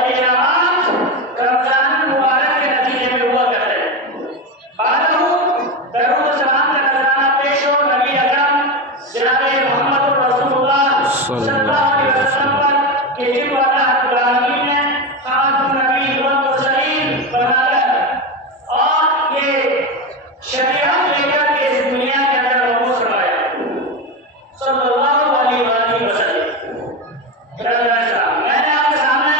और ये नमाज रमजान मुबारक के नतीजे में हुआ करता है। बादहू दरूद सलाम का नजराना पेश हो नबी अकरम जनाब मोहम्मद रसूलुल्लाह सल्लल्लाहु अलैहि वसल्लम पर कि जिनको अल्लाह रब्बुल आलमीन ने खातमुन नबी व मुरसलीन बनाकर और ये शरीयत लेकर के इस दुनिया के अंदर मबूस करवाया सल्लल्लाहु अलैहि वसल्लम। मैंने आपके सामने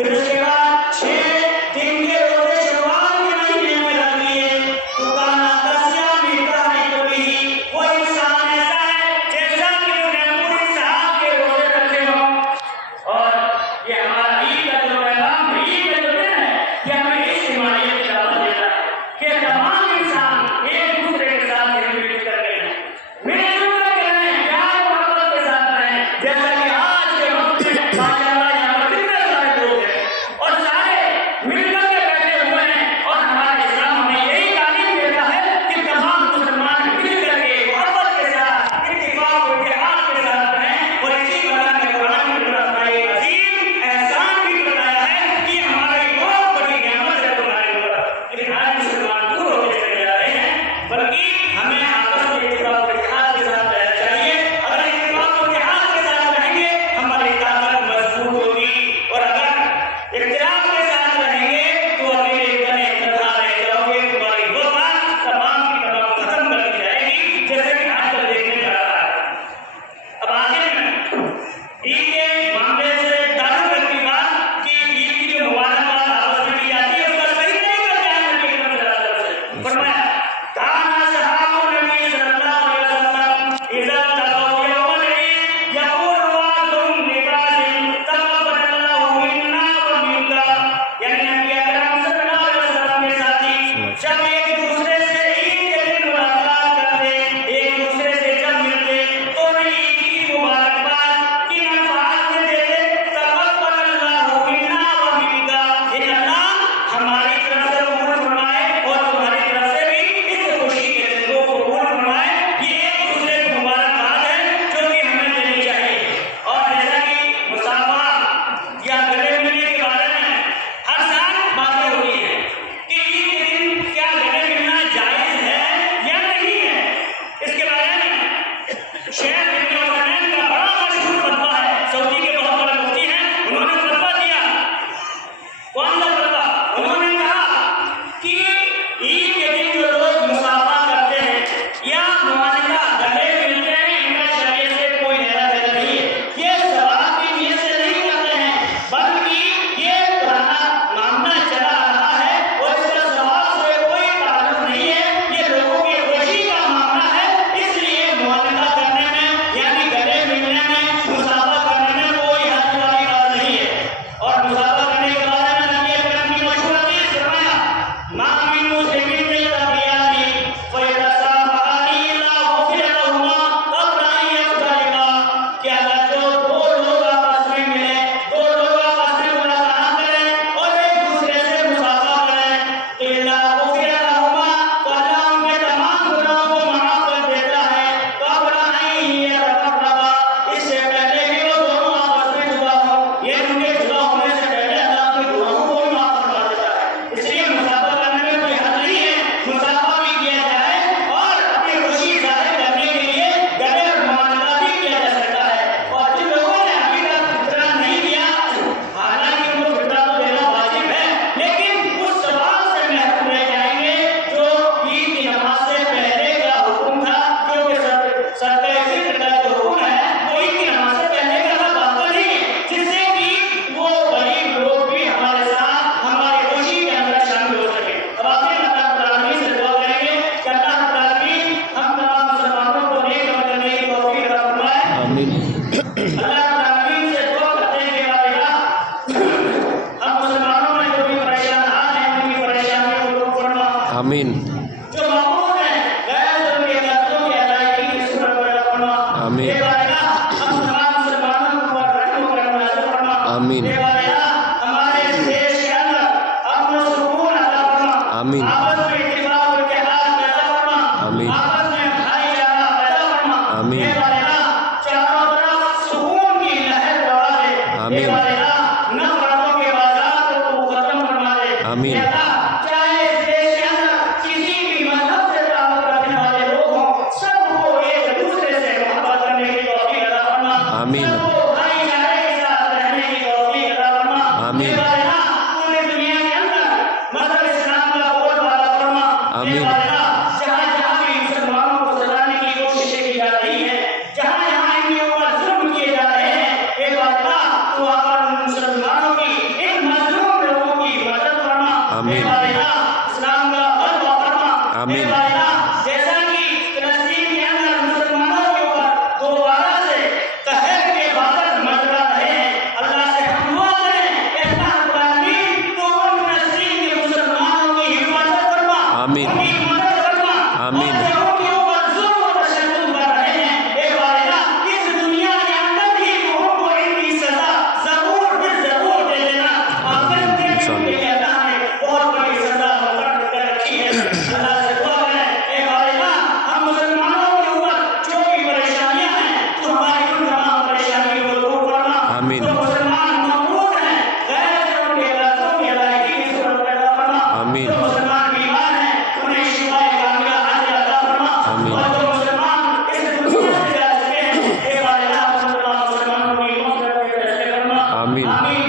फिर उसके बाद 6 दिन के रोजे शुरुआत के महीने में रख लिए। तो काना तस्या मिलता है कभी वो इंसान ऐसा है जैसा कि उसने पूरी साल के रोजे रखे हों। और ये हमारा ईद का जो पैगाम है, ईद का जो दिन है, ये हमें इस हिमायत की दावत देता है कि तमाम इंसान एक दूसरे के साथ मिलजुल कर रहें, मिलजुल कर रहें, प्यार मोहब्बत के साथ रहें। जैसा कि आज के वक्त में माशाअल्लाह यहाँ पर कितने सारे लोग हैं और सारे मिलकर के बैठे हुए हैं। और हमारा इस्लाम हमें यही तालीम देता है कि तमाम मुसलमान मिलकर के मोहब्बत के साथ, इत्तेफाक और इत्तेहाद के साथ रहें। और इसी तरह ने कुरान में एक अजीम एहसान भी बताया है कि हमारी बहुत बड़ी नेमत है तुम्हारे ऊपर। लेकिन आज मुसलमान दूर होते चले जा रहे हैं, बल्कि हमें आपस में इत्तेफाक और इत्तेहाद के साथ रहना चाहिए। अगर इत्तेफाक और इत्तेहाद के साथ रहेंगे हमारी ताकत मजबूत होगी, और अगर इख्तिलाफ के साथ रहेंगे तो अकेले तने तन्हा रह जाओगे। तुम्हारी वो बात तमाम की तमाम खत्म कर दी जाएगी, जैसे कि आजकल देखने जा रहा है। अब आखिर में ईद के मामले से ताल्लुक रखती बात कि ईद की जो मुबारकबाद आपस में की जाती है उसका सही तरीका क्या है नबी अकरम सल्लल्लाहु अलैहि वसल्लम से फरमाया, काना सहाबा नबी सल्लल्लाहु अलैहि वसल्लम इज़ा तक़ाव यौमल ईद यक़ूल वादुम लिबासिन तक़ब्बलल्लाहु मिन्ना व मिनका। यानी नबी अकरम सल्लल्लाहु अलैहि वसल्लम के साथी जब एक दूसरे से ईद के दिन मुलाकात करते, एक दूसरे से जब मिलते तो वे ईद की मुबारकबाद इन अल्फाज में देते, तक़ब्बलल्लाहु मिन्ना व मिनका। ये अल्लाह हमारी तरफ से कबूल फरमाए और तुम्हारी तरफ से भी इस खुशी के दिन को कबूल फरमाए। ये एक दूसरे की मुबारकबाद है जो कि हमें देनी चाहिए। और जैसा कि मुसाफा या गले मिलने के बारे में हर साल बातें होती हैं कि ईद के दिन क्या गले मिलना जायज़ है या नहीं है। इसके बारे में शेख इब्न उस्मान का बड़ा मशहूर फतवा है, सऊदी के बहुत बड़े मुफ्ती हैं, उन्होंने फतवा दिया। कौन सा फतवा? उन्होंने कहा कि ईद के दिन जो लोग मुसाफा करते हैं या मुआनका गले मिलते हैं, इनका शरीयत से कोई लेना देना नहीं है। ये सवाब की नीयत से नहीं करते हैं, बल्कि ये पुराना मामला चला आ रहा है और इसका सवाब से कोई ताल्लुक नहीं है। ये लोगों की खुशी का मामला है, इसलिए मुआनका करने में यानी गले मिलने में, मुसाफा करने में कोई हद वाली बात नहीं है। और मुसाफा करने के बारे में नबी अकरम की मशहूर हदीस फरमाया, मा मिन मुस्लिमिन यल्तक़ियानी फ़इज़ा साफ़हानी इल्ला ग़ुफ़िरा लहुमा क़ब्ल अन यफ़्तरिक़ा। कि अगर जो दो लोग आपस में मिले, दो लोग आपस में मुलाकात करें और एक दूसरे से मुसाफा करें, तो इल्ला ग़ुफ़िरा लहुमा, तो अल्लाह उनके तमाम गुनाहों को माफ़ कर देता है। क़ब्ल अन यतफ़र्रक़ा, इससे पहले कि वो दोनों आपस में जुदा हों, ये उनके जुदा होने से पहले अल्लाह उनके गुनाहों को भी माफ़ फरमा देता है। इसलिए मुसाफा करने में कोई हद नहीं है, मुसाफा भी किया जाए और अपनी खुशी जाहिर करने के लिए गले और मुआनका भी किया जा सकता है। और जिन लोगों ने अभी तक फितरा नहीं दिया, हालांकि उनको फितरा तो देना वाजिब है, लेकिन उस सवाब से महरूम रह जाएंगे जो ईद की नमाज से पहले का हुक्म था, क्योंकि सदका फ़ित्र का जो हुक्म है वो ईद की नमाज से पहले का था, बात नहीं, जिससे कि वो गरीब लोग भी हमारे साथ हमारी खुशी के अंदर शामिल हो सके। अब आखिर में अल्लाह रब्बुल आलमीन से दुआ करेंगे कि अल्लाह रब्बुल आलमीन हम तमाम मुसलमानों को नेक अमल करने की तौफीक अता फरमाए। आमीन। अल्लाह रब्बुल आलमीन से दुआ करते हैं कि या अल्लाह हम मुसलमानों में जो भी परेशान हैं उनकी परेशानियों को दूर फरमा। आमीन। जो मकबूल हैं गैर ज़रूरी इबादतों की अदायगी की सूरत पैदा फरमा। आमीन। या अल्लाह हम तमाम मुसलमानों को रहम और करम नाज़िल फरमा। आमीन। या अल्लाह हमारे इस देश के अंदर अमन और सुकून अता फरमा। आमीन। आपस में इत्तेफाक और इत्तेहाद पैदा फरमा। आमीन। आपस में भाईचारा पैदा फरमा। आमीन। या अल्लाह चारों तरफ सुकून की लहर दौड़ा दे। आमीन। या अल्लाह नफ़रतों के बाज़ार को तू खत्म फरमा दे। आमीन। या अल्लाह चाहे इस देश के अंदर किसी भी मजहब से ताल्लुक रखने वाले लोग हों, सबको एक दूसरे से मोहब्बत करने की तौफीक अता फरमा। आमीन। सबको भाईचारे के साथ रहने की तौफीक अता फरमा। आमीन। या अल्लाह पूरी दुनिया के अंदर मज़हब इस्लाम का बोलबाला फरमा। आमीन। या अल्लाह जहाँ जहाँ भी मुसलमानों को सताने की कोशिशें की जा रही हैं, जहाँ जहाँ इनके ऊपर जुल्म किए जा रहे हैं, एक अल्लाह तू आकर मुसलमानों की एक आमीन। इस्लाम का गलबा फरमा। आमीन। जैसा कि फिलिस्तीन के अंदर मुसलमानों के ऊपर दोबारा से कहर के बादल मंडरा रहे हैं, अल्लाह से हम दुआ करें कि अल्लाह रब्बुल आलमीन तो उन फिलिस्तीन के मुसलमानों की हिफाजत फरमा, आमीन। उनकी मदद फरमा। आमीन। और जो उनके ऊपर जुल्म और तशद्दुद कर रहे हैं, एक बार इस दुनिया के अंदर ही उनको इनकी सजा जरूर दे देना। आखिरत में इनके लिए अल्लाह ने बहुत बड़ी सजा मुकर्रर कर रखी है। अल्लाह से दुआ करें, एक बार हम मुसलमानों के ऊपर जो भी परेशानियां हैं, तो हमारी उन तमाम परेशानियों को दूर करना। आमीन। जो मुसलमान मकरूर हैं, गैर उनके इलाजों की अदायगी की सूरत पैदा करना। आमीन। जो मुसलमान बीमार हैं, उन्हें शिफाए कामिला आजिल अता फरमा। आमीन। और जो मुसलमान इस दुनिया से जा चुके हैं, एक बार मुसलमानों की मग़फ़िरत के फैसले करना। आमीन। आमीन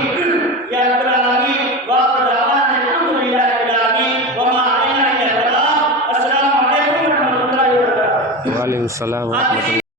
या रब्बल आलमीन। वाखिर दअवाना अल्हम्दुलिल्लाहि रब्बिल आलमीन व मा अलैना इल्ला अल बलाग। अस्सलामु अलैकुम व रहमतुल्लाहि व बरकातुहू। वालेकुम सलाम व रहमतुल्लाह।